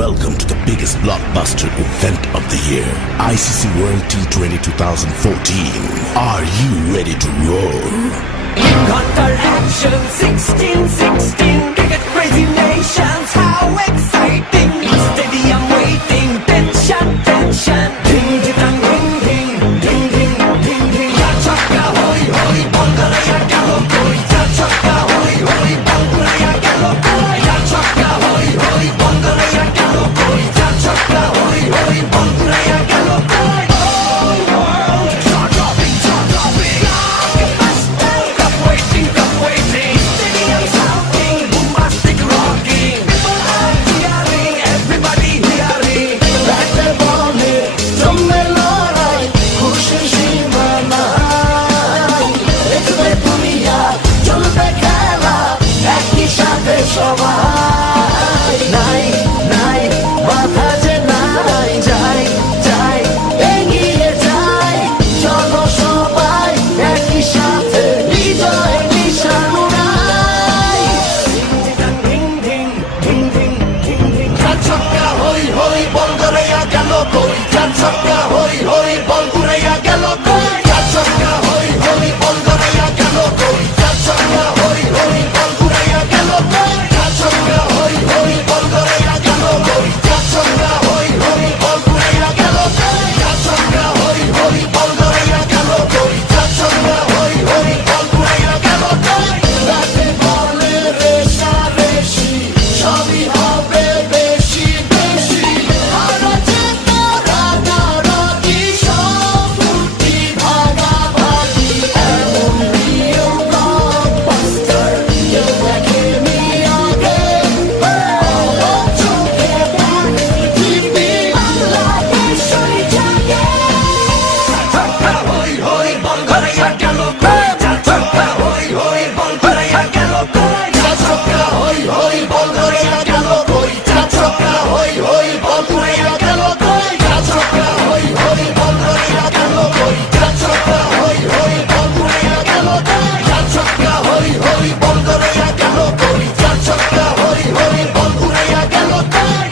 Welcome to the biggest blockbuster event of the year, ICC World T20 2014. Are you ready to roll? Hunter action 16-16 cricket crazy nations, how exciting! Stadium waiting, tension, tension. Ding ding ding ding ding ding ding ding. Ya chakka hoi hoi, Bangalaya gelo koi. Ya chakka hoi hoi, Bangalaya gelo koi. Ya chakka hoi hoi, Bangalaya gelo koi. Ya chakka hoi hoi, Bangalaya gelo koi. Oh world, jaw dropping, jaw dropping. Cup waiting, cup waiting. Stadium shouting, bombastic rocking. People are cheering, everybody hearing. ব্যাটে বলে জমে লড়াই, খুশি সীমা নাই। দেখবে দুনিয়া, চলবে খেলা, একই সাথে সবাই। নাই নাই বাধা যে নাই, যাই যাই এগিয়ে যাই। চলো সবাই একই সাথে বিজয় নিশান উড়াই। Ding ding ding ding ding ding. চার ছক্কা হই হই বল গড়াইয়া গেল কই। চার ছক্কা হই হই বল ঘুরাইয়া গেল কই। চার ছক্কা হই হই বল গড়াইয়া গেল কই। চার ছক্কা হই হই বল ঘুরাইয়া গেল কই। চার ছক্কা হই হই বল গড়াইয়া গেল কই। চার ছক্কা হই হই বল ঘুরাইয়া গেল কই। চার ছক্কা হই হই বল গড়াইয়া গেল কই। চার ছক্কা হই হই বল ঘুরাইয়া গেল কই। ব্যাটে বলে রেষারেষি, সবই হবে বেশি বেশি। হারা জেতা রাগারাগি, সব ফুটি ভাগাভাগি। এমন নিয়ম ব্লকবাস্টার, কেউ দেখেনি আগে। চোখে দেখ পৃথিবী, বাংলাদেশ হয়ে জাগে। Chakka hoi hoi, ball gharaiya gelo koi. Chakka hoi hoi, ball gharaiya gelo koi. চার ছক্কা হই হই বল ঘুরাইয়া গেল কই। চার ছক্কা হই হই বল ঘুরাইয়া গেল কই। চার ছক্কা হই হই বল ঘুরাইয়া গেল কই। চার ছক্কা হই হই বল ঘুরাইয়া গেল কই। চার ছক্কা হই হই বল ঘুরাইয়া গেল কই। চার ছক্কা হই হই বল ঘুরাইয়া গেল কই।